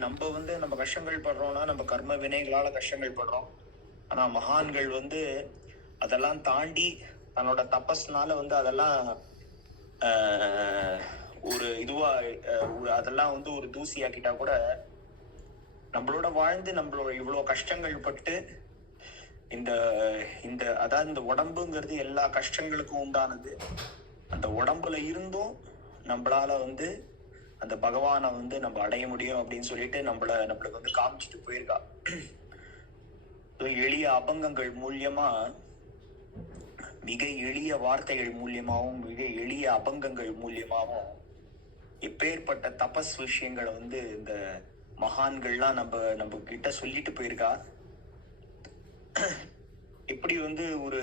நம்ம கஷ்டங்கள் படுறோம்னா நம்ம கர்ம வினைகளால கஷ்டங்கள் படுறோம். ஆனா மகான்கள் அதெல்லாம் தாண்டி தன்னோட தபஸ்னால அதெல்லாம் ஆஹ், ஒரு இதுவா அதெல்லாம் ஒரு தூசி ஆக்கிட்டா கூட நம்மளோட வாழ்ந்து நம்மளோட இவ்வளவு கஷ்டங்கள் பட்டு இந்த இந்த அதாவது இந்த உடம்புங்கிறது எல்லா கஷ்டங்களுக்கும் உண்டானது. அந்த உடம்புல இருந்தும் நம்மளால அந்த பகவானை நம்ம அடைய முடியும் அப்படின்னு சொல்லிட்டு நம்மளுக்கு காமிச்சிட்டு போயிருக்கா. எளிய அபங்கங்கள் மூலியமா, மிக எளிய வார்த்தைகள் மூலியமாவும், மிக எளிய அபங்கங்கள் மூலியமாவும் எப்பேற்பட்ட தபஸ் விஷயங்களை இந்த மகான்கள்லாம் நம்ம கிட்ட சொல்லிட்டு போயிருக்கா. எப்படி ஒரு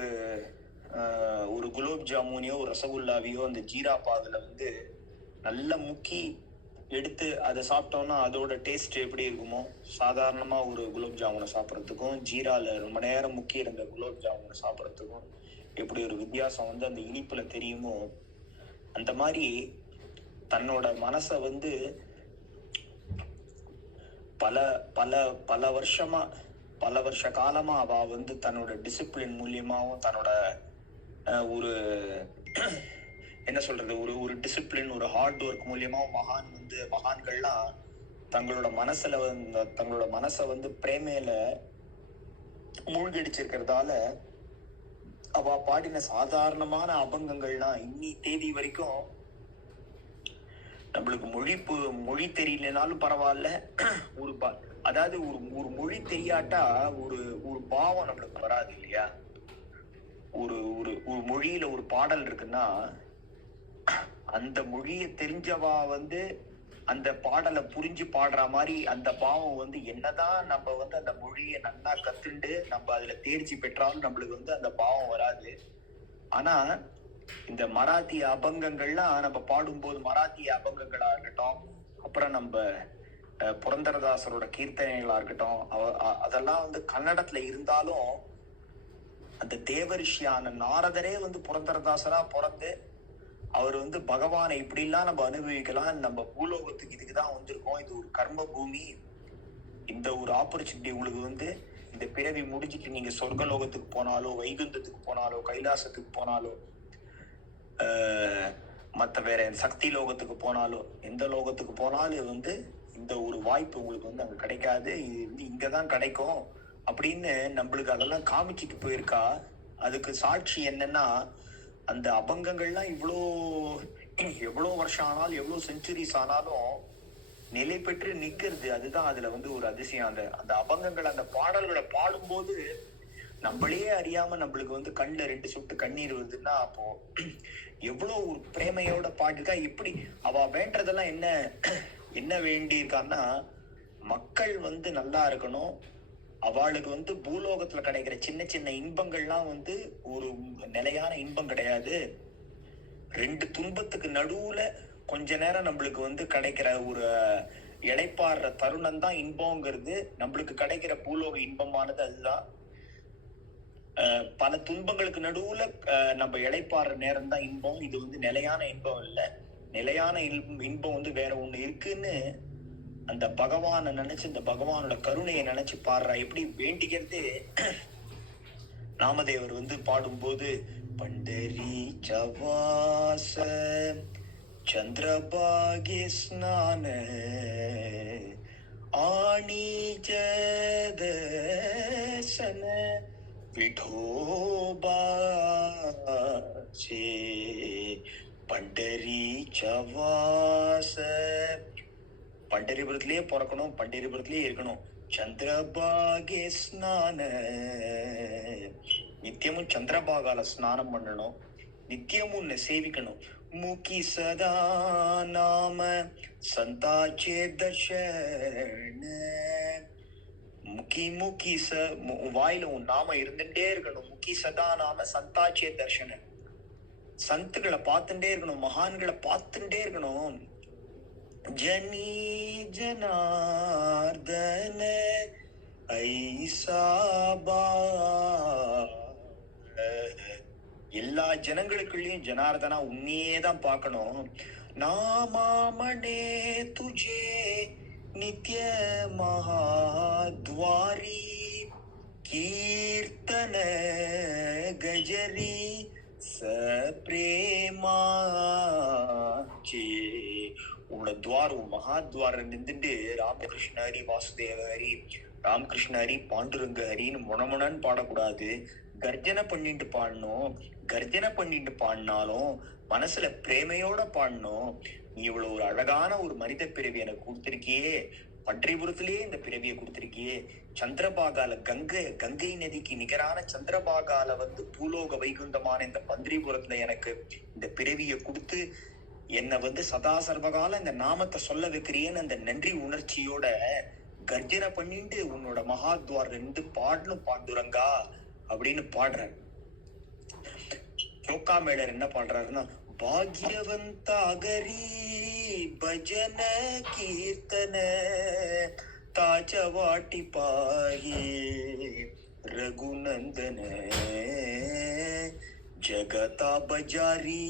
ஒரு குலோப் ஜாமுனையோ ரசகுல்லாவையோ அந்த ஜீரா பாகுல நல்ல முக்கி எடுத்து அதை சாப்பிட்டோம்னா அதோட டேஸ்ட் எப்படி இருக்குமோ, சாதாரணமா ஒரு குலோப் ஜாமுனை சாப்பிட்றதுக்கும் ஜீரால ரொம்ப நேரம் முக்கி இருந்த குலோப் ஜாமுனை சாப்பிட்றதுக்கும் எப்படி ஒரு வித்தியாசம் அந்த இனிப்புல தெரியுமோ, அந்த மாதிரி தன்னோட மனசை பல பல பல வருஷமா, பல வருஷ காலமா அவ தன்னோட டிசிப்ளின் மூலியமாவும், தன்னோட ஒரு என்ன சொல்றது, ஒரு டிசிப்ளின், ஒரு ஹார்ட் ஒர்க் மூலியமாவும் மகான்கள்லாம் தங்களோட மனசை பிரேமையில மூழ்கடிச்சிருக்கிறதால அவ பாடின சாதாரணமான அபங்கங்கள்லாம் இன்னி தேதி வரைக்கும் நம்மளுக்கு மொழி தெரியலனாலும் பரவாயில்ல, அதாவது ஒரு மொழி தெரியாட்டா ஒரு பாவம் நம்மளுக்கு வராது இல்லையா. ஒரு ஒரு மொழியில ஒரு பாடல் இருக்குன்னா அந்த மொழியை தெரிஞ்சவா அந்த பாடலை புரிஞ்சு பாடுற மாதிரி அந்த பாவம் என்னதான் நம்ம அந்த மொழியை நல்லா கத்துண்டு நம்ம அதுல தேர்ச்சி பெற்றாலும் நம்மளுக்கு அந்த பாவம் வராது. ஆனா இந்த மராத்திய அபங்கங்கள்லாம் நம்ம பாடும்போது, மராத்திய அபங்கங்களா இருக்கட்டும், அப்புறம் நம்ம புரந்தரதாசரோட கீர்த்தனைகளா இருக்கட்டும், அதெல்லாம் கன்னடத்துல இருந்தாலும் அந்த தேவரிஷியான நாரதரே புரந்தரதாசரா பிறந்து அவர் பகவானை இப்படிலாம் நம்ம அனுபவிக்கலாம், நம்ம பூலோகத்துக்கு இதுக்குதான் வந்திருக்கோம், இது ஒரு கர்ம பூமி, இந்த ஒரு ஆப்பர்ச்சுனிட்டி உங்களுக்கு இந்த பிறவி முடிஞ்சிட்டு நீங்க சொர்க்கலோகத்துக்கு போனாலோ, வைகுந்தத்துக்கு போனாலோ, கைலாசத்துக்கு போனாலோ, மற்ற வேற சக்தி லோகத்துக்கு போனாலோ, எந்த லோகத்துக்கு போனாலும் இந்த ஒரு வாய்ப்பு உங்களுக்கு அங்க கிடைக்காது, இது இங்கதான் கிடைக்கும் அப்படின்னு நம்மளுக்கு அதெல்லாம் காமிச்சிட்டு போயிருக்கா. அதுக்கு சாட்சி என்னன்னா, அந்த அபங்கங்கள்லாம் எவ்வளோ வருஷம் ஆனாலும், எவ்வளோ செஞ்சுரிஸ் ஆனாலும் நிலை பெற்று நிக்கிறது. அதுதான் அதுல ஒரு அதிசயம். அந்த அபங்கங்கள், அந்த பாடல்களை பாடும்போது நம்மளே அறியாம நம்மளுக்கு கண்ணுல 2 சொட்டு கண்ணீர் வருதுன்னா, அப்போ எவ்வளவு ஒரு பிரேமையோட பாட்டுக்கா. எப்படி அவ வேண்டதெல்லாம் என்ன வேண்டியிருக்கான்னா, மக்கள் நல்லா இருக்கணும், அவளுக்கு பூலோகத்துல கிடைக்கிற சின்ன சின்ன இன்பங்கள்லாம் ஒரு நிலையான இன்பம் கிடையாது, 2 துன்பத்துக்கு நடுவுல கொஞ்ச நேரம் நம்மளுக்கு கிடைக்கிற ஒரு இளைப்பாடுற தருணம் தான் இன்பங்கிறது. நம்மளுக்கு கிடைக்கிற பூலோக இன்பமானது அதுதான். பல துன்பங்களுக்கு நடுவுல நம்ம இளைப்பாடுற நேரம் தான் இன்பம். இது நிலையான இன்பம் இல்லை. நிலையான இன்பம் வேற ஒண்ணு இருக்குன்னு அந்த பகவானை நினைச்சு, இந்த பகவானோட கருணையை நினைச்சு பாடுறா. எப்படி வேண்டிக்கிறது, நாமதேவர் பாடும்போது, பண்டரி சவாச சந்திரபாகி ஸ்நான ஆணி ஜதசன விடோபா சே பண்டரி சவாச, பண்டரிபுரத்திலேயே பிறக்கணும், பண்டரிபுரத்திலேயே இருக்கணும். சந்திரபாகே ஸ்நான, நித்தியமும் சந்திரபாகால ஸ்நானம் பண்ணணும், நித்தியமும் உன்னை சேவிக்கணும். முக்கி சதா நாம சந்தாச்சே தர்ஷன, முக்கி வாயில உன் நாம இருந்துட்டே இருக்கணும். முக்கி சதா நாம சந்தாச்சே தர்ஷன, சந்துகளை பார்த்துட்டே இருக்கணும், மகான்களை பார்த்துட்டே இருக்கணும். ஜனி ஜனார்தன ஐசாபா, எல்லா ஜனங்களுக்குள்ளயும் ஜனார்தனா உன்னையே தான் பார்க்கணும். நாமாமணே துஜே नित्य महाद्वारी कीर्तन गजरी सप्रेमा चे உன்னோட துவாரம் மகாத்வாரம் நின்றுட்டு ராமகிருஷ்ண ஹரி வாசுதேவ ஹரி ராமகிருஷ்ண ஹரி பாண்டுரங்க ஹரின்னு முனமுனன்னு பாடக்கூடாது. கர்ஜனை பண்ணிட்டு பாடணும். கர்ஜனை பண்ணிட்டு பாடினாலும் மனசுல பிரேமையோட பாடணும். நீ இவ்வளவு ஒரு அழகான ஒரு மனித பிறவி எனக்கு கொடுத்திருக்கியே, பன்றிபுரத்திலேயே இந்த பிறவியை கொடுத்திருக்கியே, சந்திரபாகால கங்கை நதிக்கு நிகரான சந்திரபாகால பூலோக வைகுந்தமான இந்த பன்றிபுரத்துல எனக்கு இந்த பிறவியை கொடுத்து என்னை சதா சர்வகால இந்த நாமத்தை சொல்ல வைக்கிறியேன்னு அந்த நன்றி உணர்ச்சியோட கர்ஜனை பண்ணிட்டு உன்னோட மகாத்வார் இருந்து பாடணும் பாண்டுரங்கா அப்படின்னு பாடுறாரு. சோக்காமேளர் என்ன பாடுறாருன்னா, பாக்யவந்த அகரி பஜன கீர்த்தன தாச்சவாட்டி பாயே ரகுநந்தன ஜகதா பஜாரி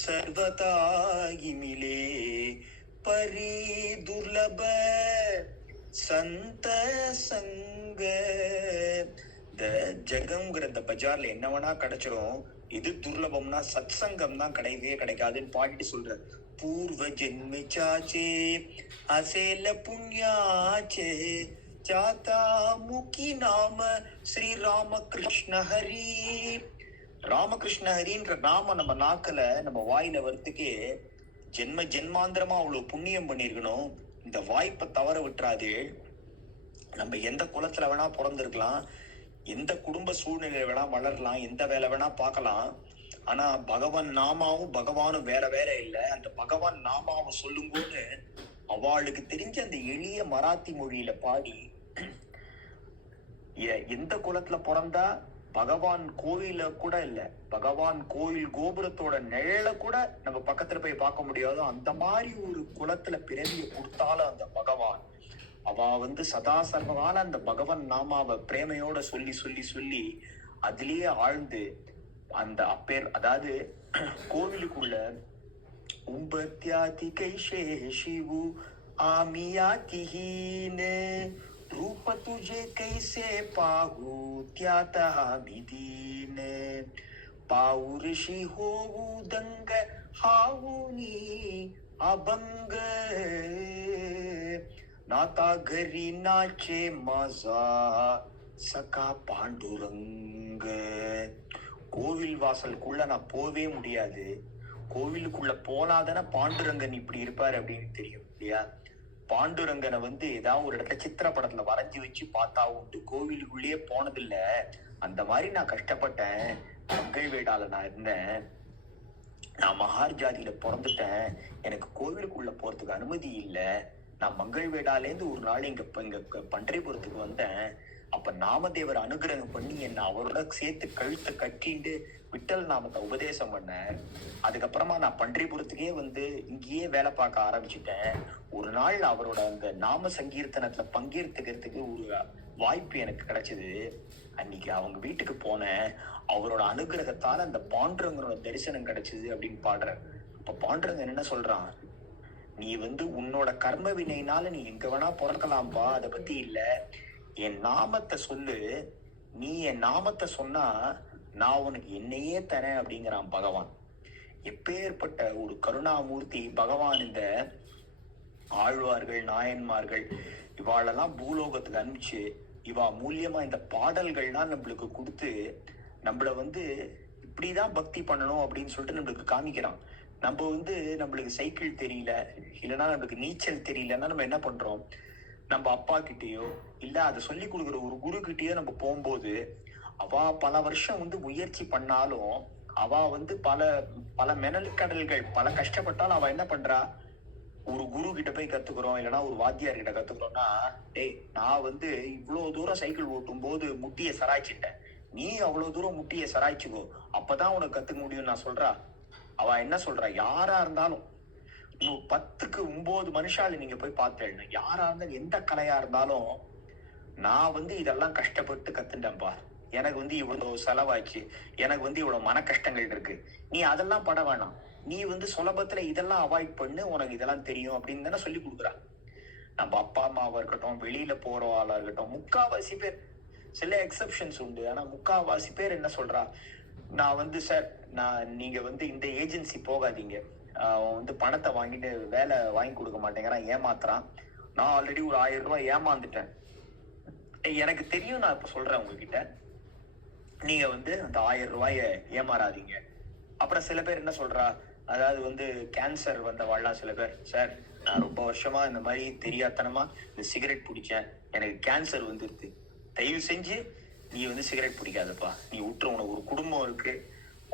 सर्वतागी मिले परी दुर्लभ संत संग. இந்த ஜெகம்ங்கிற இந்த பஜார்ல என்ன வேணா கிடைச்சிரும், இது துர்லபம்னா சத் சங்கம் தான் கிடையவே கிடைக்காதுன்னு பாடிட்டு சொல்ற. பூர்வ ஜென்மிச்சாச்சே அசேல புண்ணியாச்சே ஜாதா முகி நாம ஸ்ரீ ராமகிருஷ்ண ஹரி. ராமகிருஷ்ண ஹரின்ற நாம நம்ம நாக்குல நம்ம வாயில வரத்துக்கே ஜென்ம ஜென்மாந்திரமா அவ்வளவு புண்ணியம் பண்ணிருக்கணும். இந்த வாய்ப்பை தவற விட்டுறாது. நம்ம எந்த குலத்துல வேணா பிறந்திருக்கலாம், எந்த குடும்ப சூழ்நிலையில வேணா வளரலாம், எந்த வேலை வேணா பார்க்கலாம். ஆனா பகவான் நாமாவும் பகவானும் வேற வேற இல்லை. அந்த பகவான் நாமாவை சொல்லும்போது அவளுக்கு தெரிஞ்ச அந்த எளிய மராத்தி மொழியில பாடி, எந்த குலத்துல பிறந்தா பகவான் கோவில கூட இல்ல, பகவான் கோவில் கோபுரத்தோட நிழல கூட நம்ம பக்கத்துல போய் பார்க்க முடியாது. அந்த மாதிரி ஒரு குலத்துல பிறவிய கொடுத்தாலும் அந்த பகவான் அவ சதா சர்வகால அந்த பகவான் நாமாவை பிரேமையோட சொல்லி சொல்லி சொல்லி அதுலயே ஆழ்ந்து அந்த அப்பேர், அதாவது கோவிலுக்குள்ள உம்பத்யாதி கைஷே शिवू आमियातिहीन रूप तुझे कैसे पाहू त्यात दीन पाऊरशी होऊ दंग हाऊनी अभंग नाता घरी नाचे माझा सखा पांडुरंग. கோவில் வாசலுக்குள்ள நான் போவே முடியாது. கோவிலுக்குள்ள போனாதானே பாண்டுரங்கன் இப்படி இருப்பாரு அப்படின்னு தெரியும் இல்லையா? பாண்டுரங்கனை ஏதாவது ஒரு இடத்துல சித்திர படத்துல வரைஞ்சி வச்சு பார்த்தா உண்டு. கோவிலுக்குள்ளேயே போனதில்ல. அந்த மாதிரி நான் கஷ்டப்பட்டேன். மங்கை வேடால நான் இருந்தேன். நான் மகார் ஜாதியில பிறந்துட்டேன். எனக்கு கோவிலுக்குள்ள போறதுக்கு அனுமதி இல்லை. நான் மங்கை வேடாலேருந்து ஒரு நாள் இங்க பன்றிபுரத்துக்கு வந்தேன். அப்ப நாமதேவர் அனுகிரகம் பண்ணி என்ன அவரோட சேர்த்து கழுத்தை கட்டிண்டு விட்டல் நாமத்தை உபதேசம் பண்ண. அதுக்கப்புறமா நான் பன்றிபுரத்துக்கே இங்கேயே வேலை பார்க்க ஆரம்பிச்சுட்டேன். ஒரு நாள் அவரோட அந்த நாம சங்கீர்த்தனத்துல பங்கேற்றுக்கிறதுக்கு ஒரு வாய்ப்பு எனக்கு கிடைச்சது. அன்னைக்கு அவங்க வீட்டுக்கு போனேன். அவரோட அனுகிரகத்தால அந்த பாண்டுரங்கனோட தரிசனம் கிடைச்சது அப்படின்னு பாடுற. அப்ப பாண்டுரங்கன் என்ன சொல்றான், நீ உன்னோட கர்ம வினைனால நீ எங்க வேணா பிறக்கலாம்பா, அதை பத்தி இல்ல, என் நாமத்தை சொல்லு. நீ என் நாமத்தை சொன்னா நான் உனக்கு என்னையே தரேன் அப்படிங்கிறான் பகவான். எப்பேற்பட்ட ஒரு கருணாமூர்த்தி பகவான்! இந்த ஆழ்வார்கள் நாயன்மார்கள் இவாளெல்லாம் பூலோகத்துக்கு அனுப்பிச்சு இவா மூலியமா இந்த பாடல்கள்லாம் நம்மளுக்கு கொடுத்து நம்மள இப்படிதான் பக்தி பண்ணணும் அப்படின்னு சொல்லிட்டு நம்மளுக்கு காமிக்கிறான். நம்ம நம்மளுக்கு சைக்கிள் தெரியல, இல்லைன்னா நம்மளுக்கு நீச்சல் தெரியலன்னா நம்ம என்ன பண்றோம், நம்ம அப்பா கிட்டயோ இல்ல அதை சொல்லி கொடுக்குற ஒரு குரு கிட்டயோ நம்ம போகும்போது அவ பல வருஷம் முயற்சி பண்ணாலும் அவ பல பல மெனல்கடல்கள் பல கஷ்டப்பட்டாலும் அவ என்ன பண்றா, ஒரு குரு கிட்ட போய் கத்துக்கிறோம், இல்லைன்னா ஒரு வாத்தியார் கிட்ட கத்துக்கிறோம்னா, டேய் நான் இவ்வளவு தூரம் சைக்கிள் ஓட்டும் போது முட்டியை சராய்ச்சிட்டேன், நீ அவ்வளவு தூரம் முட்டியை சராய்ச்சிக்கோ, அப்பதான் உனக்கு கத்துக்க முடியும் நான் சொல்றா. அவ என்ன சொல்றா, யாரா இருந்தாலும் 10க்கு 9 மனுஷால நீங்க போய் பார்த்தேன், யாரா இருந்தாலும் எந்த கலையா இருந்தாலும் நான் இதெல்லாம் கஷ்டப்பட்டு கத்துட்டேன்பா, எனக்கு இவ்வளவு செலவாச்சு, எனக்கு இவ்வளவு மன கஷ்டங்கள் இருக்கு, நீ அதெல்லாம் பட வேணாம், நீ சுலபத்துல இதெல்லாம் அவாய்ட் பண்ணு, உனக்கு இதெல்லாம் தெரியும் அப்படின்னு தானே சொல்லி கொடுக்குறா. நம்ம அப்பா அம்மாவா இருக்கட்டும், வெளியில போறவாளா இருக்கட்டும், முக்காவாசி பேர், சில எக்ஸெப்ஷன்ஸ் உண்டு, ஆனா முக்காவாசி பேர் என்ன சொல்றா, நான் வந்து சார், நீங்க வந்து இந்த ஏஜென்சி போகாதீங்க, அவன் வந்து பணத்தை வாங்கிட்டு வேலை வாங்கி கொடுக்க மாட்டேங்கிறான், ஏமாத்துறான், நான் ஆல்ரெடி ஒரு 1000 ரூபாய் ஏமாந்துட்டேன், எனக்கு தெரியும், நான் இப்ப சொல்றேன் உங்ககிட்ட, நீங்க வந்து அந்த 1000 ரூபாய ஏமாறாதீங்க. அப்புறம் சில பேர் என்ன சொல்றா, அதாவது வந்து கேன்சர் வந்தவாள்லாம் சில பேர், சார் நான் ரொம்ப வருஷமா இந்த மாதிரி தெரியாதனமா இந்த சிகரெட் பிடிச்சேன், எனக்கு கேன்சர் வந்துருது, தயவு செஞ்சு நீ வந்து சிகரெட் பிடிக்காதப்பா, நீ விட்டுரு, உனக்கு ஒரு குடும்பம் இருக்கு,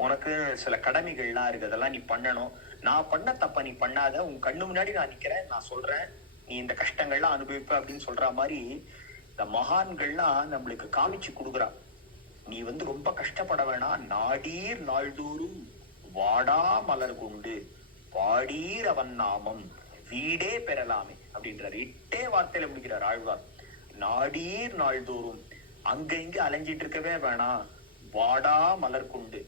உனக்கு சில கடமைகள்லாம் இருக்கு, அதெல்லாம் நீ பண்ணணும், நான் பண்ண தப்ப நீ பண்ணாத, உன் கண்ணு முன்னாடி நான் நிக்கிறேன், நான் சொல்றேன், நீ இந்த கஷ்டங்கள்லாம் அனுபவிப்ப அப்படின்னு சொல்ற மாதிரி இந்த மகான்கள்லாம் நம்மளுக்கு காமிச்சு கொடுக்குறா. நீ வந்து ரொம்ப கஷ்டப்பட வேணாம், நாடீர் நாள்தோறும் வாடா மலர் கொண்டு பாடீர் அவன் நாமம் வீடே பெறலாமே அப்படின்றார். 8 வார்த்தையில முடிக்கிறார் ஆழ்வார். நாடீர் நாள்தோறும், அங்க இங்க அலைஞ்சிட்டு இருக்கவே வேணாம், வாடா மலர் கொண்டு,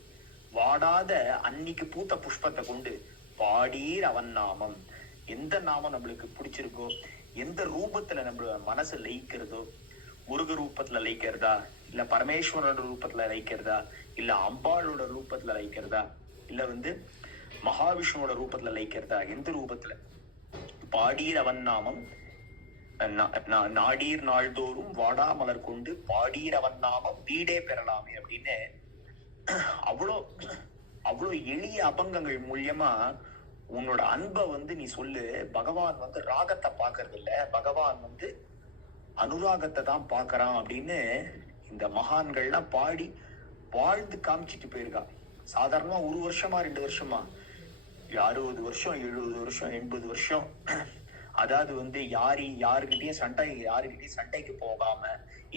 வாடாத அன்னைக்கு பூத்த புஷ்பத்தை கொண்டு பாடீர் அவன் நாமம், எந்த நாமம் நம்மளுக்கு பிடிச்சிருக்கோ, எந்த ரூபத்துல நம்ம மனசு லயிக்கிறதோ, முருக ரூபத்துல லயிக்கிறதா, இல்ல பரமேஸ்வரோட ரூபத்துல லயிக்கிறதா, இல்ல அம்பாளோட ரூபத்துல லயிக்கிறதா, இல்ல வந்து மகாவிஷ்ணுவோட ரூபத்துல லயிக்கிறதா, எந்த ரூபத்துல, பாடீர் அவன் நாமம் நாடீர் நாள்தோறும் வாடா மலர் கொண்டு பாடீர் அவன் நாமம் வீடே பெறலாமே அப்படின்னு அவ்வளோ அவ்வளோ எளிய அபங்கங்கள் மூலியமா உன்னோட அன்பை வந்து நீ சொல்லு. பகவான் வந்து ராகத்தை பாக்குறது இல்ல, பகவான் வந்து அனுராகத்தை தான் பாக்குறான் அப்படின்னு இந்த மகான்கள்லாம் பாடி வாழ்ந்து காமிச்சிட்டு போயிருக்கா. சாதாரணமா 1 வருஷமா 2 வருஷமா 60 வருஷம் 70 வருஷம் 80 வருஷம், அதாவது வந்து யாருக்கிட்டையும் சண்டைக்கு போகாம,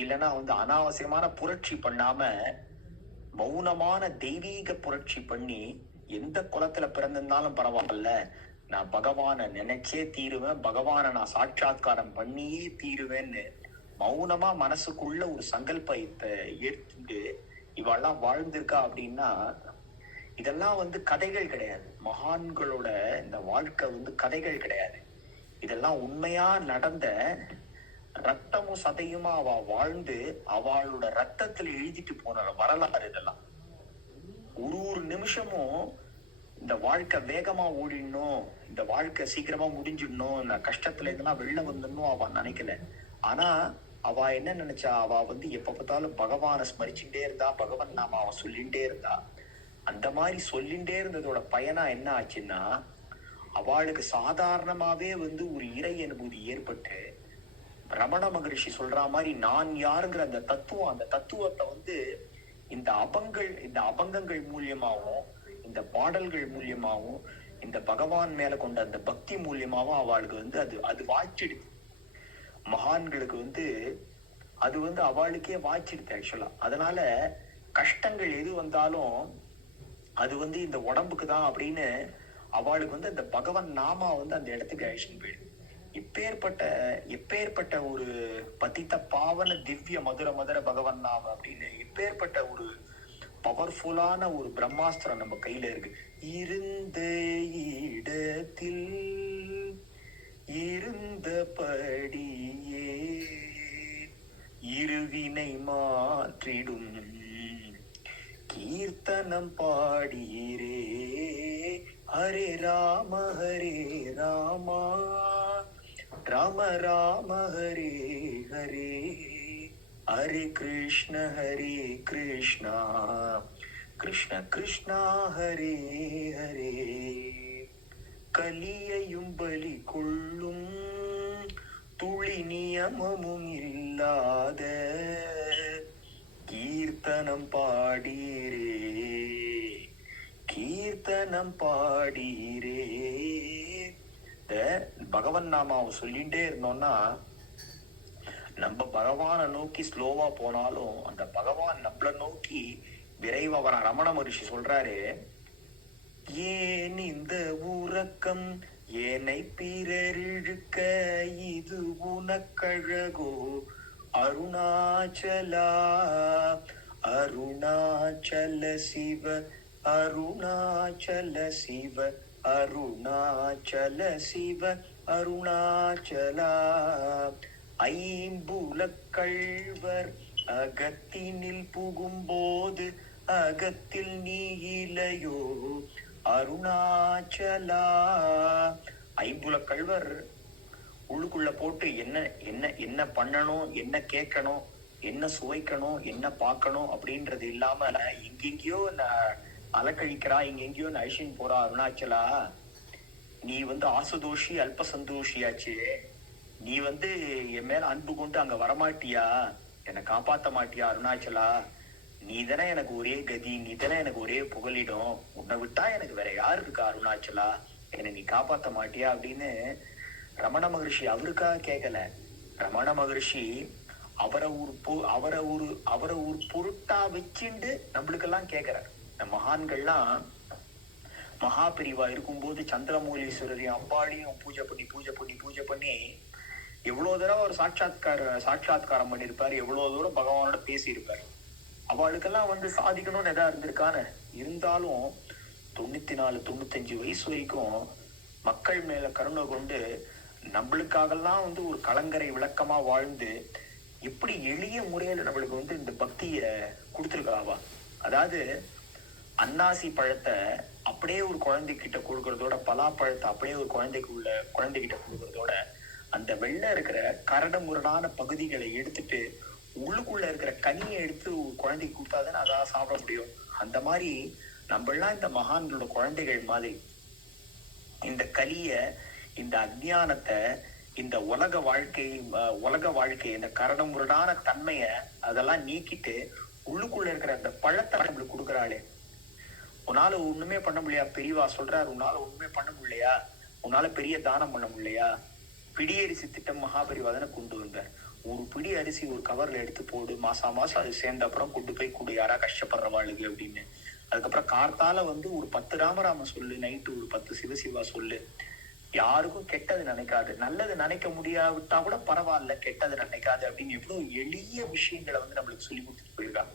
இல்லைன்னா வந்து அனாவசியமான புரட்சி பண்ணாம, மௌனமான தெய்வீக புரட்சி பண்ணி, எந்த குலத்துல பிறந்திருந்தாலும் பரவாயில்ல, நான் பகவானை நினைச்சே தீருவேன், பகவானை நான் சாட்சாத்காரம் பண்ணியே தீருவேன்னு மௌனமா மனசுக்குள்ள ஒரு சங்கல்பத்தை ஏற்றுட்டு இவெல்லாம் வாழ்ந்திருக்கா. அப்படின்னா இதெல்லாம் வந்து கதைகள் கிடையாது, மகான்களோட இந்த வாழ்க்கை வந்து கதைகள் கிடையாது, இதெல்லாம் உண்மையா நடந்த ரத்தமும் சதையுமா அவ வாழ்ந்து அவளோட ரத்தத்துல எழுதிட்டு போன வரலாறு. இதெல்லாம் ஒரு நிமிஷமும் இந்த வாழ்க்கை வேகமா ஓடிடணும், இந்த வாழ்க்கை சீக்கிரமா முடிஞ்சிடணும், இந்த கஷ்டத்துல இதெல்லாம் வெளில வந்துடணும் அவ நினைக்கல. ஆனா அவ என்ன நினைச்சா, அவ வந்து எப்ப பார்த்தாலும் பகவானை ஸ்மரிச்சுட்டே இருந்தா, பகவான் நாம அவ சொல்லிட்டே இருந்தா. அந்த மாதிரி சொல்லிட்டே இருந்ததோட பயனா என்ன ஆச்சுன்னா, அவளுக்கு சாதாரணமாவே வந்து ஒரு இறை அனுபூதி ஏற்பட்டு, ரமண மகரிஷி சொல்ற மாதிரி நான் யாருங்கிற அந்த தத்துவத்தை வந்து இந்த அபங்கங்கள் மூலியமாவும், இந்த பாடல்கள் மூலியமாவும், இந்த பகவான் மேல கொண்ட அந்த பக்தி மூலியமாவும் அவளுக்கு வந்து அது வாய்ச்சிடுது. மகான்களுக்கு வந்து அது வந்து அவளுக்கே வாய்ச்சிடுது ஆக்சுவலா. அதனால கஷ்டங்கள் எது வந்தாலும் அது வந்து இந்த உடம்புக்கு தான் அப்படின்னு அவளுக்கு வந்து அந்த பகவான் நாமா வந்து அந்த இடத்துக்கு அழிச்சுன்னு போயிடுது. எப்பேற்பட்ட ஒரு பதித்த பாவன திவ்ய மதுர பகவான் நாம அப்படின்னு எப்பேற்பட்ட ஒரு பவர்ஃபுல்லான ஒரு பிரம்மாஸ்திரம் நம்ம கையில இருக்கு. இருந்த இடத்தில் இருந்தபடியே இருவினை மாற்றிடும் கீர்த்தனம் பாடீரே, ஹரே ராம ராம ராம ஹரே ஹரே, ஹரே கிருஷ்ண கிருஷ்ண கிருஷ்ணா ஹரே ஹரே. கலியையும் பலி கொள்ளும் துளி நியமமும் இல்லாத கீர்த்தனம் பாடீரே. பகவன் நாமாவை சொல்லிட்டே இருந்தோம்னா, நம்ம பகவானை நோக்கி ஸ்லோவா போனாலும் அந்த பகவான் நம்மள நோக்கி விரைவா வர. ரமண மகரிஷி சொல்றாரு, ஏன் இந்த உறக்கம் ஏனை பிறரிழுக்க, இது உனக்கழகோ அருணாச்சலா, அருணாச்சல சிவ அருணாச்சல சிவ அருணாச்சல சிவ அருணாச்சலா. ஐம்புலக்கள்வர் அகத்தினில் புகும்போது அகத்தில் நீ இலையோ அருணாச்சலா. ஐம்புலக்கள்வர் உள்ளுக்குள்ள போட்டு என்ன என்ன என்ன பண்ணணும், என்ன கேட்கணும், என்ன சுவைக்கணும், என்ன பார்க்கணும் அப்படின்றது இல்லாம எங்கெங்கயோ அலக்கழிக்கிறா, எங்கெங்கயோ அழிச்சின்னு போறா அருணாச்சலா. நீ ஆசுதோஷி அல்ப சந்தோஷியாச்சு. நீ என் மேல அன்பு கொண்டு அங்க வரமாட்டியா, என்னை காப்பாத்த மாட்டியா அருணாச்சலா. நீ தானே எனக்கு ஒரே கதி, நீ தானே எனக்கு ஒரே புகலிடம், உன்னை விட்டா எனக்கு வேற யாரு இருக்கா அருணாச்சலா, என்னை நீ காப்பாத்த மாட்டியா அப்படின்னு ரமண மகர்ஷி அவருக்காக கேட்கல. ரமண மகர்ஷி அவரை ஒரு பொருட்டா வச்சுண்டு நம்மளுக்கெல்லாம் கேட்கிறார். இந்த மகான்கள்லாம் மகாபிரிவா இருக்கும்போது சந்திரமௌலீஸ்வரரையும் அம்பாளையும் பூஜை பண்ணி எவ்வளவு தடவை ஒரு சாட்சாத்காரம் பண்ணிருப்பாரு, எவ்வளவு தூரம் பகவானோட பேசி இருப்பாரு. அவளுக்கெல்லாம் சாதிக்கணும்னு எதா இருந்திருக்கான. இருந்தாலும் 94-95 வயசு வரைக்கும் மக்கள் மேல கருணை கொண்டு நம்மளுக்காகலாம் ஒரு கலங்கரை விளக்கமா வாழ்ந்து எப்படி எளிய முறையில நம்மளுக்கு இந்த பக்திய கொடுத்துருக்காவா. அதாவது அன்னாசி பழத்தை அப்படியே ஒரு குழந்தைகிட்ட கொடுக்கறதோட, பலாப்பழத்தை அப்படியே ஒரு குழந்தைகிட்ட கொடுக்கறதோட, அந்த வெள்ளை இருக்கிற கரடு முரடான பகுதிகளை எடுத்துட்டு உள்ளுக்குள்ள இருக்கிற கனியை எடுத்து ஒரு குழந்தைக்கு கொடுத்தாதானே அதான் சாப்பிட முடியும். அந்த மாதிரி நம்மளாம் இந்த மகான்களோட குழந்தைகள் மாதிரி இந்த கலிய, இந்த அஜ்ஞானத்தை, இந்த உலக வாழ்க்கை இந்த கரடு முரடான தன்மைய அதெல்லாம் நீக்கிட்டு உள்ளுக்குள்ள இருக்கிற அந்த பழத்தை நம்மளுக்கு கொடுக்குறாளே. உன்னால ஒண்ணுமே பண்ண முடியா, பெரியவா சொல்றாரு, உன்னால ஒண்ணுமே பண்ண முடியலையா, உன்னால பெரிய தானம் பண்ண முடியலையா. பிடியரிசி திட்டம் மகாபெரிவா தானே கொண்டு வந்தார். ஒரு பிடி அரிசி ஒரு கவர்ல எடுத்து போடு, மாசம் அது சேர்ந்த அப்புறம் கொண்டு போய் கொடு யாரா கஷ்டப்படுறவாளுக்கு அப்படின்னு. அதுக்கப்புறம் கார்த்தால ஒரு 10 ராமராம சொல்லு, நைட்டு ஒரு 10 சிவசிவா சொல்லு. யாருக்கும் கெட்டது நினைக்காது, நல்லது நினைக்க முடியாவிட்டா கூட பரவாயில்ல, கெட்டது நினைக்காது அப்படின்னு எவ்வளவு எளிய விஷயங்களை நம்மளுக்கு சொல்லி கொடுத்துட்டு போயிருக்காங்க.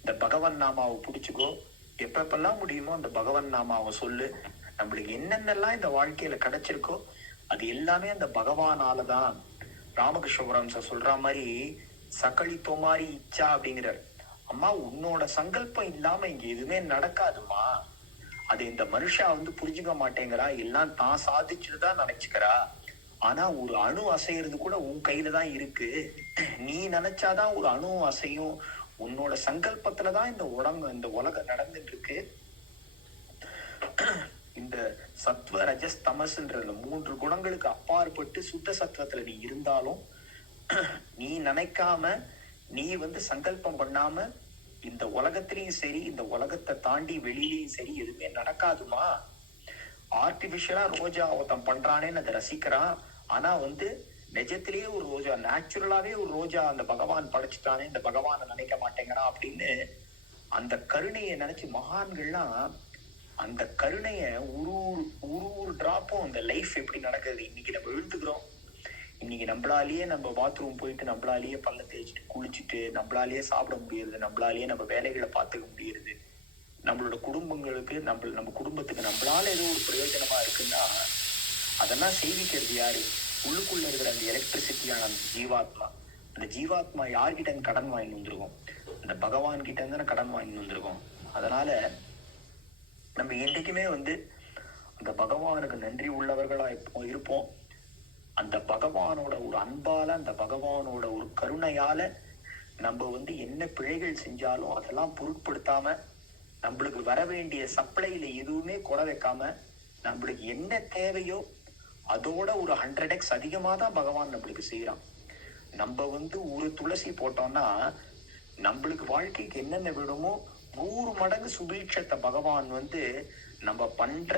இந்த பகவன் நாமாவை பிடிச்சுக்கோ, எப்பெல்லாம் முடியுமோ அந்த பகவன் நாமாவை சொல்லு. நம்மளுக்கு என்னென்னலாம் இந்த வாழ்க்கையில கிடைச்சிருக்கோ அது எல்லாமே அந்த பகவானாலதான். ராமகிருஷ்ண பரமஹம்சர் சொல்ற மாதிரி சகலி தோமாரி இச்சா அப்படிங்கிறார். அம்மா உன்னோட சங்கல்பம் இல்லாம இங்க எதுவுமே நடக்காதுமா. அது இந்த மனுஷா புரிஞ்சுக்க மாட்டேங்கிறா, எல்லாம் தான் சாதிச்சுட்டுதான் நினைச்சுக்கிறா. ஆனா ஒரு அணு அசைறது கூட உன் கையில தான் இருக்கு. நீ நினைச்சாதான் ஒரு அணு அசையும். உன்னோட சங்கல்பத்துலதான் இந்த உலகம் நடந்துட்டு இருக்கு. இந்த சத்வ ரஜஸ் தமஸ்ன்ற 3 குணங்களுக்கு அப்பாற்பட்டு சுத்த சத்துவத்துல நீ இருந்தாலும் நீ நினைக்காம, நீ சங்கல்பம் பண்ணாம இந்த உலகத்திலயும் சரி, இந்த உலகத்தை தாண்டி வெளியிலயும் சரி எதுவுமே நடக்காதுமா. ஆர்டிபிஷியலா ரோஜா ஒருத்தன் பண்றானேன்னு அதை ரசிக்கிறான். ஆனா நிஜத்திலேயே ஒரு ரோஜா, நேச்சுரலாவே ஒரு ரோஜா அந்த பகவான் படைச்சுட்டானே, இந்த பகவானை நினைக்க மாட்டேங்கிறான் அப்படின்னு அந்த கருணையை நினைச்சு மகான்கள்லாம் அந்த கருணைய ஒரு டிராப்பும் அந்த லைஃப் எப்படி நடக்குது. இன்னைக்கு நம்ம எழுதுக்கிறோம், இன்னைக்கு நம்மளாலேயே நம்ம பாத்ரூம் போயிட்டு நம்மளாலேயே பல்ல தேய்ச்சிட்டு குளிச்சுட்டு நம்மளாலேயே சாப்பிட முடியுது, நம்மளாலேயே நம்ம வேலைகளை பார்த்துக்க முடியுது. நம்மளோட குடும்பங்களுக்கு நம்ம குடும்பத்துக்கு நம்மளால ஏதோ ஒரு பிரயோஜனமா இருக்குன்னா அதெல்லாம் செய்விக்கிறது யாரு? உள்ளுக்குள்ள இருக்கிற அந்த எலக்ட்ரிசிட்டியான அந்த ஜீவாத்மா. அந்த ஜீவாத்மா யார்கிட்ட கடன் வாங்கி வந்திருக்கோம்? அந்த பகவான் கிட்ட இருந்து கடன் வாங்கி வந்திருக்கோம். அதனால நம்ம என்றைக்குமே அந்த பகவானுக்கு நன்றி உள்ளவர்களா இருப்போம். அந்த பகவானோட ஒரு அன்பால, அந்த பகவானோட ஒரு கருணையால நம்ம என்ன பிழைகள் செஞ்சாலும் அதெல்லாம் பொருட்படுத்தாம, நம்மளுக்கு வர வேண்டிய சப்ளைல எதுவுமே குறை வைக்காம, நம்மளுக்கு என்ன தேவையோ அதோட ஒரு 100x அதிகமா தான் பகவான் நம்மளுக்கு செய்யறான். நம்ம ஒரு துளசி போட்டோம்னா நம்மளுக்கு வாழ்க்கைக்கு என்னென்ன விடுமோ 100 மடங்கு சுபீட்சத்தை பகவான் நம்ம பண்ற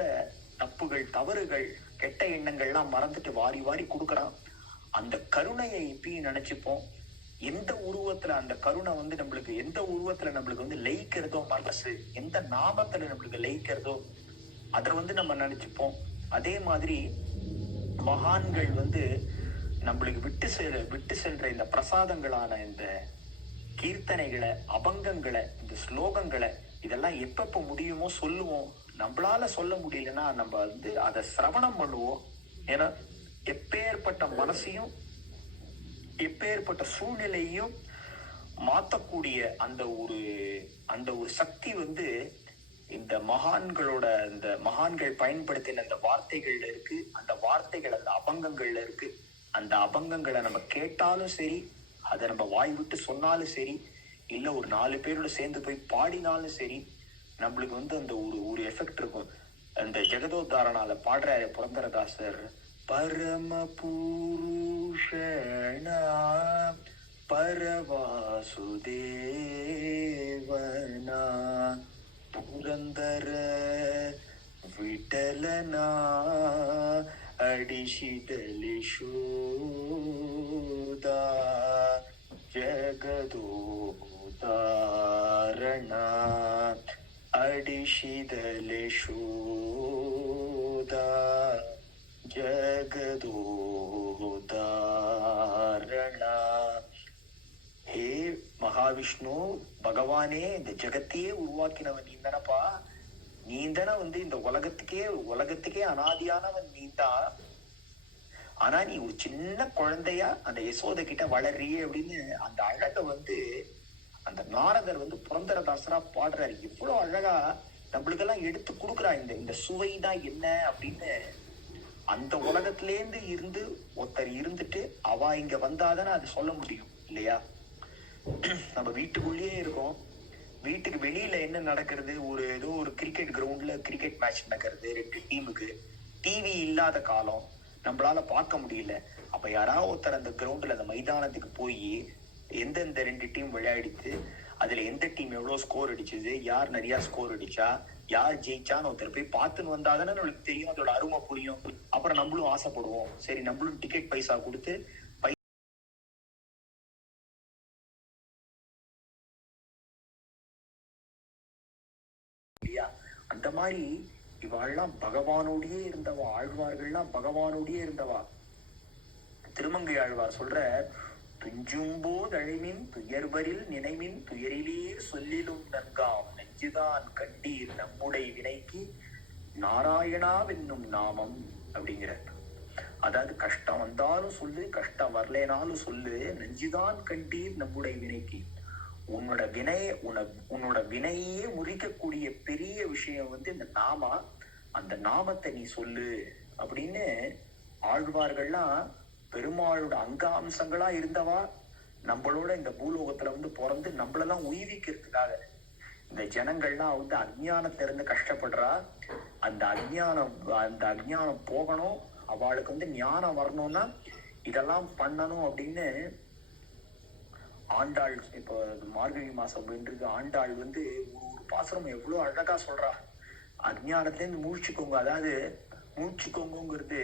தப்புகள், தவறுகள், கெட்ட எண்ணங்கள்லாம் மறந்துட்டு வாரி வாரி கொடுக்கறான். அந்த கருணையை இப்பயும் நினைச்சுப்போம். எந்த உருவத்துல அந்த கருணை நம்மளுக்கு எந்த உருவத்துல நம்மளுக்கு லயிக்கிறதோ, மனசு எந்த நாமத்துல நம்மளுக்கு லயிக்கிறதோ அதை நம்ம நினைச்சுப்போம். அதே மாதிரி மகான்கள் நம்மளுக்கு விட்டு செல்ற இந்த பிரசாதங்களான இந்த கீர்த்தனைகளை, அபங்கங்களை, இந்த ஸ்லோகங்களை இதெல்லாம் எப்பப்ப முடியுமோ சொல்லுவோம். நம்மளால சொல்ல முடியலன்னா நம்ம அதை சிரவணம் பண்ணுவோம். ஏன்னா எப்பேற்பட்ட மனசையும் எப்பேற்பட்ட சூழ்நிலையும் மாத்தக்கூடிய அந்த ஒரு சக்தி வந்து இந்த மகான்கள் பயன்படுத்தின அந்த வார்த்தைகள்ல இருக்கு. அந்த வார்த்தைகள் அந்த அபங்கங்கள்ல இருக்கு. அந்த அபங்கங்களை நம்ம கேட்டாலும் சரி, அதை நம்ம வாய் விட்டு சொன்னாலும் சரி, இல்ல ஒரு 4 பேரோட சேர்ந்து போய் பாடினாலும் சரி, நம்மளுக்கு வந்து அந்த ஒரு எஃபெக்ட் இருக்கும். அந்த ஜெகதோத்தாரணால பாடுறாரு புரந்தரதாசர், பரம புருஷனா பரவாசுதேவனா புரந்தர விட்டலனா அடிஷிடலி ಶೋದಾ ಜಗದೋದಾರಣ ಅಡಿಶಿದಲೆ ಶೋದಾ ஜகதோதாரண. ஹே மகாவிஷ்ணு பகவானே, இந்த ஜெகத்தையே உருவாக்கினவன் நீ தானப்பா. நீ தானே வந்து இந்த உலகத்துக்கே அனாதியானவன் நீ தான். ஆனா நீ ஒரு சின்ன குழந்தையா அந்த யசோதை கிட்ட வளர்றியே அப்படின்னு அந்த அழக வந்து அந்த நாரதர் வந்து புரந்தரதாசரா பாடுறாரு. எவ்வளவு அழகா நம்மளுக்கெல்லாம் எடுத்து கொடுக்குறா. இந்த சுவைதான் என்ன அப்படின்னு. அந்த உலகத்திலேருந்து இருந்து ஒருத்தர் இருந்துட்டு அவ இங்க வந்தாதானே அது சொல்ல முடியும் இல்லையா? நம்ம வீட்டுக்குள்ளேயே இருக்கோம். வீட்டுக்கு வெளியில என்ன நடக்கிறது? ஏதோ ஒரு கிரிக்கெட் கிரவுண்ட்ல கிரிக்கெட் மேட்ச் நடக்கிறது 2 டீமுக்கு. டிவி இல்லாத காலம், நம்மளால பார்க்க முடியல. அப்ப யாராவது ஒருத்தர் அந்த கிரவுண்ட்ல அந்த மைதானத்துக்கு போய் எந்தெந்த 2 டீம் விளையாடித்து, அதுல எந்த டீம் எவ்வளவு ஸ்கோர் அடிச்சது, யார் நிறைய ஸ்கோர் அடிச்சா, யார் ஜெயிச்சான்னு ஒருத்தர் போய் பார்த்துன்னு வந்தாதானே நம்மளுக்கு தெரியும், அதோட அருமை புரியும். அப்புறம் நம்மளும் ஆசைப்படுவோம், சரி நம்மளும் டிக்கெட் பைசா கொடுத்து இல்லையா? அந்த மாதிரி இவாள்லாம் பகவானோடையே இருந்தவா. ஆழ்வார்கள்லாம் பகவானோடையே இருந்தவா. திருமங்கை ஆழ்வார் சொல்ற, துஞ்சும்போதழிமின் துயர்வரில் நினைமின் துயரிலீர் சொல்லிலும் நன்காம் நெஞ்சுதான் கண்டீர் நம்முடைய வினைக்கு நாராயணாவென்னும் நாமம் அப்படிங்கிற. அதாவது கஷ்டம் வந்தாலும் சொல்லு, கஷ்டம் வரலேனாலும் சொல்லு, நெஞ்சுதான் கண்டீர் நம்முடைய வினைக்கு. உன்னோட வினையே முறிக்கக்கூடிய பெரிய விஷயம் வந்து இந்த நாமா. அந்த நாமத்தை நீ சொல்லு அப்படின்னு ஆழ்வார்கள்லாம் பெருமாளோட அங்க அம்சங்களா இருந்தவா. நம்மளோட இந்த பூலோகத்துல வந்து பிறந்து நம்மளெல்லாம் உய்விக்கிறதுக்காக இந்த ஜனங்கள்லாம் வந்து அஞ்ஞானத்துல இருந்து கஷ்டப்படுறா. அந்த அஞ்ஞானம் போகணும், அவளுக்கு வந்து ஞானம் வரணும்னா இதெல்லாம் பண்ணணும் அப்படின்னு ஆண்டாள், இப்போ மார்கழி மாசம் அப்படின்றது, ஆண்டாள் வந்து ஒரு பாசுரம் எவ்வளவு அழகா சொல்றா. அஞ்ஞானத்திலேருந்து மூழ்ச்சிக்கோங்க. அதாவது மூழ்ச்சிக்கோங்கிறது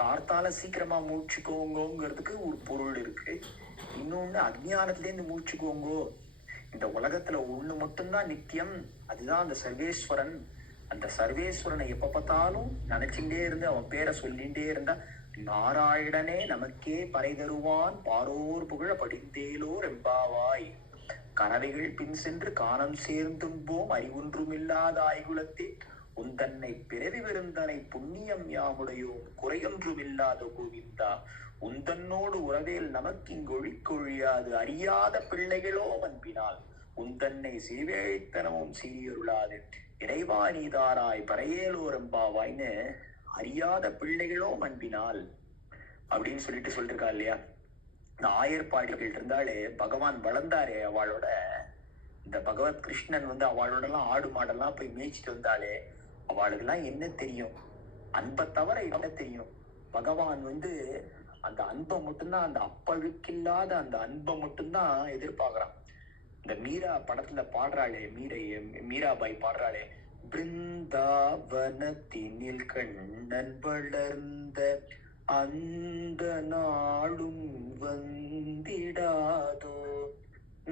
கார்த்தால சீக்கிரமா மூழ்ச்சிக்கோங்கிறதுக்கு ஒரு பொருள் இருக்கு. இன்னொன்னு அஞ்ஞானத்திலேருந்து மூழ்ச்சிக்கோங்கோ. இந்த உலகத்துல ஒண்ணு மட்டும்தான் நித்தியம், அதுதான் அந்த சர்வேஸ்வரன். அந்த சர்வேஸ்வரனை எப்ப பார்த்தாலும் நினைச்சுட்டே இருந்து அவன் பேரை சொல்லிட்டே இருந்தா நாராயணனே நமக்கே பறை தருவான் பாரோர் புகழ படிந்தேலோர் எம்பாவாய். கனவைகள் பின் சென்று காணம் சேர்ந்தும் போம் அறிவொன்றுமில்லாத ஆய்குலத்தே உந்தன்னை பிறவி விருந்தனை புண்ணியம் யாமுடையோம் குறையொன்றுமில்லாத கோவிந்தா. உந்தன்னோடு உறவேல் நமக்கு இங்கொழிக்கொழியாது அறியாத பிள்ளைகளோ அன்பினால் உந்தன்னை சீவேழித்தனமும் சீரியருளாது இறைவா நீதாராய் பறையேலோர் எம்பாவாய்ன்னு அறியாத பிள்ளைகளோ அன்பினால் அப்படின்னு சொல்லிருக்கா இல்லையா? இந்த ஆயர்பாடிகள் இருந்தாலே பகவான் வளர்ந்தாரே அவளோட. இந்த பகவத் கிருஷ்ணன் வந்து அவளோட எல்லாம் ஆடு மாடெல்லாம் போய் மேய்ச்சிட்டு வந்தாலே அவளுக்கெல்லாம் என்ன தெரியும்? அன்பை தவிர என்ன தெரியும்? பகவான் வந்து அந்த அன்பை மட்டும்தான், அந்த அப்பழுக்கில்லாத அந்த அன்பை மட்டும்தான் எதிர்பார்க்கிறான். இந்த மீரா படத்துல பாடுறாளே, மீராபாய் பாடுறாளே, பிருந்தாவனத்தினில் கண்ணன் வளர்ந்த அந்த நாளும் வந்திடாதோ,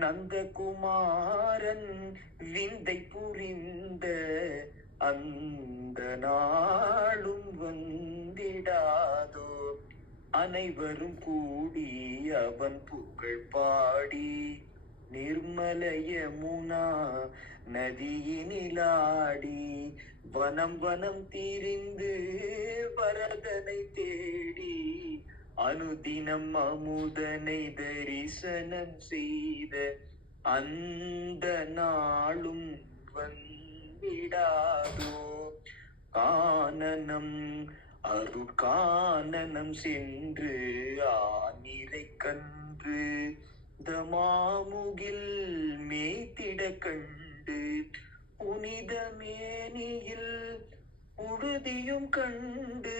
நந்தகுமாரன் விந்தை புரிந்த அந்த நாளும் வந்திடாதோ, அனைவரும் கூடி அவன் புகழ் பாடி நிர்மல யமுனா நதியினிலாடி வனம் வனம் திரிந்து வரதனை தேடி அனுதினம் அமுதனை தரிசனம் செய்த அந்த நாளும் வந்திடாதோ. கானனம் அருட்கானனம் சென்று ஆனிரை கன்று தமாமுகில் மேத்திட கண்டு புனிதமேனியில் உறுதியும் கண்டு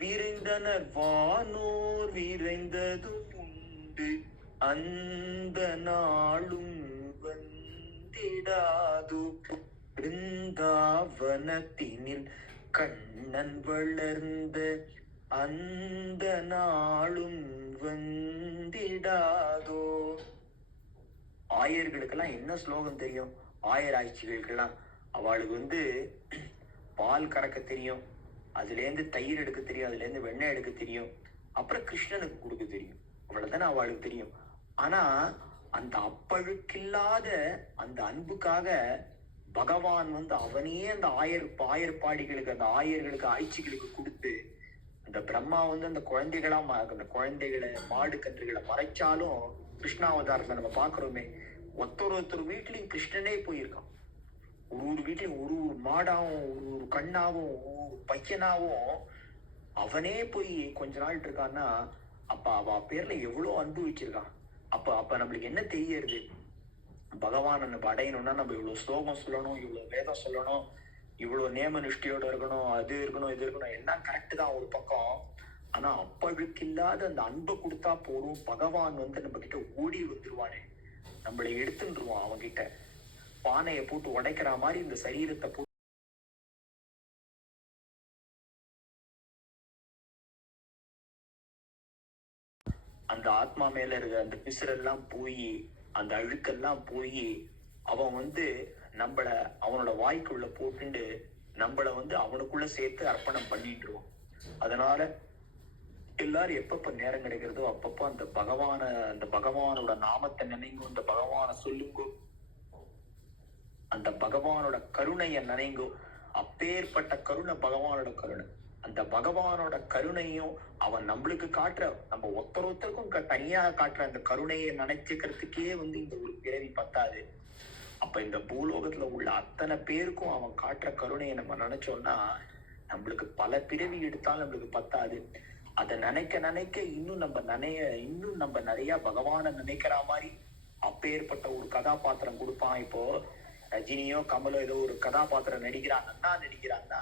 விரைந்தனர் வானோர் விரைந்ததும் உண்டு அந்த நாளும் வந்திடாது. பிருந்தாவனத்தினில் கண்ணன் வளர்ந்த அந்த நாளும் வந்திடாதோ. ஆயர்களுக்கெல்லாம் என்ன ஸ்லோகம் தெரியும்? ஆயராய்ச்சிகளுக்கெல்லாம் அவளுக்கு பால் கறக்க தெரியும், அதுல இருந்து தயிர் எடுக்க தெரியும், அதுல இருந்து வெண்ணெய் எடுக்க தெரியும், அப்புறம் கிருஷ்ணனுக்கு கொடுக்க தெரியும். அவ்வளவுதானே அவளுக்கு தெரியும். ஆனா அந்த அப்பழுக்கில்லாத அந்த அன்புக்காக பகவான் அவனே அந்த ஆயர்பாடிகளுக்கு அந்த ஆயர்களுக்கு ஆய்ச்சிகளுக்கு கொடுத்து அந்த பிரம்மா அந்த குழந்தைகளா அந்த குழந்தைகளை மாடு கன்றுகளை மறைச்சாலும் கிருஷ்ணாவதாரத்துல நம்ம பாக்குறோமே, ஒருத்தர் வீட்லயும் கிருஷ்ணனே போயிருக்கான். ஒரு வீட்லயும் ஒரு மாடாவும் ஒரு கண்ணாவும் ஒரு பையனாவும் அவனே போய் கொஞ்ச நாள் இருக்கான்னா அப்ப அவ பேர்ல எவ்வளவு அன்பு வச்சிருக்கான். அப்ப நம்மளுக்கு என்ன தெரியறது? பகவான் நம்ம அடையணும்னா நம்ம இவ்வளவு ஸ்லோகம் சொல்லணும், இவ்வளவு வேதம் சொல்லணும், இவ்வளவு நேம நிஷ்டையோட இருக்கணும், அது இருக்கணும், இது இருக்கணும், எல்லாம் கரெக்ட் தான் ஒரு பக்கம். ஆனா அப்பழுக்கு இல்லாத அந்த அன்பை கொடுத்தா போதும், பகவான் நம்ம கிட்ட ஓடி வந்துருவானே, நம்மளை எடுத்துருவான். அவன் கிட்ட பானையை போட்டு உடைக்கிற மாதிரி இந்த சரீரத்தை போட்டு அந்த ஆத்மா மேல இருக்க அந்த பிசுரெல்லாம் போய் அந்த அழுக்கெல்லாம் போய் அவன் நம்மள அவனோட வாய்க்குள்ள போட்டுண்டு நம்மள அவனுக்குள்ள சேர்த்து அர்ப்பணம் பண்ணிட்டுருவான். அதனால எல்லாரும் எப்பப்ப நேரம் கிடைக்கிறதோ அப்பப்போ அந்த பகவானோட நாமத்தை நினைங்கோ, அந்த பகவான சொல்லுங்கோ, அந்த பகவானோட கருணைய நினைங்கோ. அப்பேற்பட்ட கருணை பகவானோட கருணை. அந்த பகவானோட கருணையும் அவன் நம்மளுக்கு காட்டுற, நம்ம ஒருத்தருக்கும் தனியாக காட்டுற அந்த கருணையை நினைச்சுக்கிறதுக்கே இந்த ஒரு பிறவி பத்தாது. அப்ப இந்த பூலோகத்துல உள்ள அத்தனை பேருக்கும் அவன் காட்டுற கருணையை நம்ம நினைச்சோம்னா நம்மளுக்கு பல பிறவி எடுத்தாலும் நம்மளுக்கு பத்தாது. அதை நினைக்க நினைக்க இன்னும் நம்ம நிறைய பகவானை நினைக்கிற மாதிரி அப்பேற்பட்ட ஒரு கதாபாத்திரம் கொடுப்பான். இப்போ ரஜினியோ கமலோ ஏதோ ஒரு கதாபாத்திரம் நடிக்கிறான்னா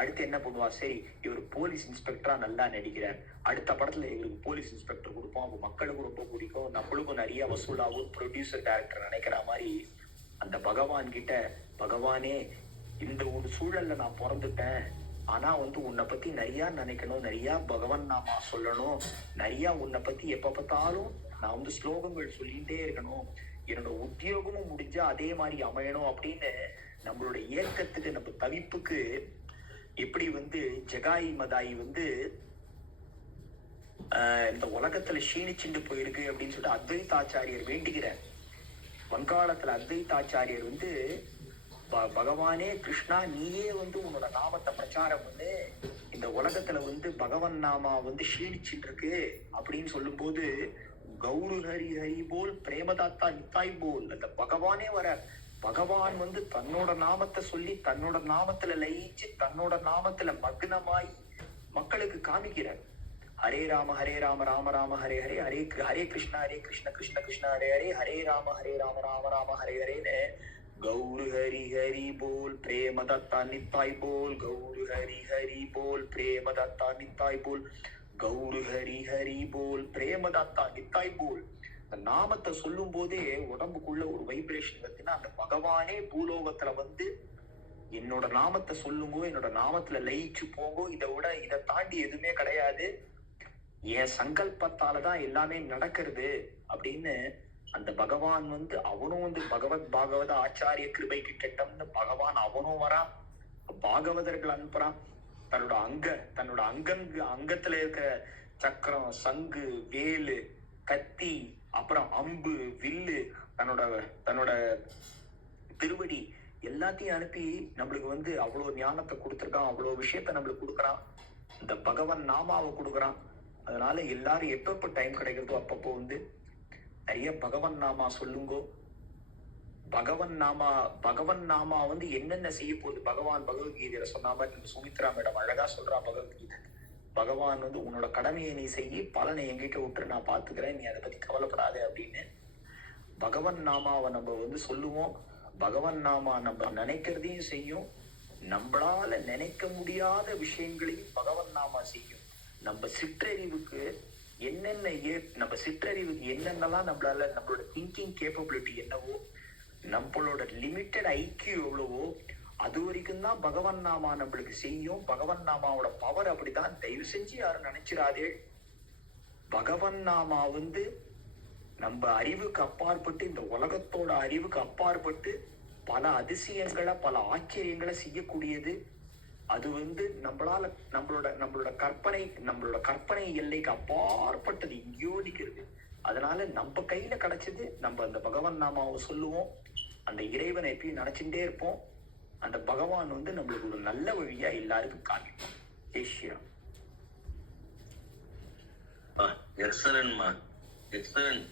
அடுத்து என்ன பண்ணுவா? சரி, இவர் போலீஸ் இன்ஸ்பெக்டரா நல்லா நடிக்கிறார், அடுத்த படத்துல இவருக்கு போலீஸ் இன்ஸ்பெக்டர் கொடுப்போம், அவங்க மக்களுக்கும் ரொம்ப பிடிக்கும், நம்மளுக்கும் நிறைய வசூலாகும், ப்ரொடியூசர் டைரக்டர் நினைக்கிற மாதிரி அந்த பகவான் கிட்ட, பகவானே இந்த ஒரு சூழல்ல நான் பிறந்துட்டேன், ஆனா உன்னை பத்தி நிறைய நினைக்கணும், நிறைய பகவான் நாமா சொல்லணும், நிறைய உன்னை பத்தி எப்ப பார்த்தாலும் நான் ஸ்லோகங்கள் சொல்லிட்டே இருக்கணும், என்னோட உத்தியோகமும் முடிஞ்சா அதே மாதிரி அமையணும் அப்படின்னு நம்மளோட ஏக்கத்துக்கு நம்ம தவிப்புக்கு எப்படி ஜெகாயி மதாயி இந்த உலகத்துல க்ஷீணிச்சுண்டு போயிருக்கு அப்படின்னு சொல்லிட்டு அத்வைதாச்சாரியர் வேண்டுகிறார். வங்காளத்துல அத்வைதாச்சாரியர் பகவானே கிருஷ்ணா, நீயே உன்னோட நாமத்தை பிரச்சாரம் இந்த உலகத்துல பகவன் நாமா க்ஷீணிச்சுட்டு இருக்கு அப்படின்னு சொல்லும் போது, கௌரு ஹரி ஹரி போல் பிரேமதாத்தா நித்தாய் போல் அந்த பகவானே வர. பகவான் தன்னோட நாமத்தை சொல்லி தன்னோட நாமத்துல லயிச்சு தன்னோட நாமத்துல மக்னமாய் மக்களுக்கு காமிக்கிறார். ஹரே ராம ராம ராம ஹரே ஹரே, ஹரே கிருஷ்ண கிருஷ்ண கிருஷ்ண ஹரே ஹரே, ஹரே ராம ராம ராம ஹரே ஹரேன்னு கௌரு ஹரி ஹரி போல் பிரேமதத்தா நித்தாய் போல், கௌரு ஹரி ஹரி போல் பிரேமதத்தா நித்தாய் போல், கௌரு ஹரி ஹரி போல் பிரேமதத்தா நித்தாய் போல். அந்த நாமத்தை சொல்லும் போதே உடம்புக்குள்ள ஒரு வைப்ரேஷன் வருதுன்னா அந்த பகவானே பூலோகத்துல என்னோட நாமத்தை சொல்லுங்கோ, என்னோட நாமத்துல லயிச்சு போங்கோ, இதை தாண்டி எதுவுமே கிடையாது, என் சங்கல்பத்தாலதான் எல்லாமே நடக்கிறது அப்படின்னு அந்த பகவான் அவனும் பகவத் பாகவத ஆச்சாரிய கிருபை கிட்டம்னு பகவான் அவனும் வரான், பாகவதர்கள் அனுப்புறான். தன்னோட அங்கத்துல இருக்கிற சக்கரம், சங்கு, வேலு, கத்தி, அப்புறம் அம்பு, வில்லு தன்னோட தன்னோட திருவடி எல்லாத்தையும் அனுப்பி நம்மளுக்கு வந்து அவ்வளவு ஞானத்தை கொடுத்துருக்கான், அவ்வளவு விஷயத்த நம்மளுக்கு கொடுக்குறான், இந்த பகவான் நாமாவை கொடுக்குறான். அதனால எல்லாரும் எப்பப்போ டைம் கிடைக்கிறதோ அப்பப்போ வந்து நிறைய பகவன் நாமா சொல்லுங்கோ. பகவன் நாமா வந்து என்னென்ன செய்ய போகுது பகவான் பகவத்கீதையில சொன்ன மாதிரி இந்த சுமித்ரா மேடம் அழகா சொல்றா. பகவத்கீதை பகவான் வந்து உன்னோட கடமையை நீ செய்ய, பலனை எங்கிட்ட விட்டுரு, நான் பாத்துக்கிறேன், நீ அதை பத்தி கவலைப்படாத அப்படின்னு பகவன் நாமாவை நம்ம வந்து சொல்லுவோம். பகவன் நாமா நம்ம நினைக்கிறதையும் செய்யும், நம்மளால நினைக்க முடியாத விஷயங்களையும் பகவன் நாமா செய்யும். நம்ம சிற்றறிவுக்கு என்னென்னலாம் நம்மளோட திங்கிங் கேப்பபிலிட்டி என்னவோ, நம்மளோட லிமிட்டட் ஐக்கியூ எவ்வளவோ அது வரைக்கும் தான் பகவன் நாமா நம்மளுக்கு செய்யும். பகவன் நாமாவோட பவர் அப்படிதான். தயவு செஞ்சு யாரும் நினைச்சிடாதே. பகவன் நாமா வந்து நம்ம அறிவுக்கு அப்பாற்பட்டு, இந்த உலகத்தோட அறிவுக்கு அப்பாற்பட்டு பல அதிசயங்களை பல ஆச்சரியங்களை செய்யக்கூடியது. அது வந்து நம்மளோட கற்பனை எல்லைக்கு அப்பாற்பட்டது, எங்கேயோ நிற்கிறது. அதனால நம்ம கையில கிடைச்சது நம்ம அந்த பகவான் நாமாவை சொல்லுவோம். அந்த இறைவனை எப்பயும் நினைச்சுட்டே இருப்போம். அந்த பகவான் வந்து நம்மளுக்கு ஒரு நல்ல வழியா எல்லாருக்கும் காமிப்போம். Asia excellent.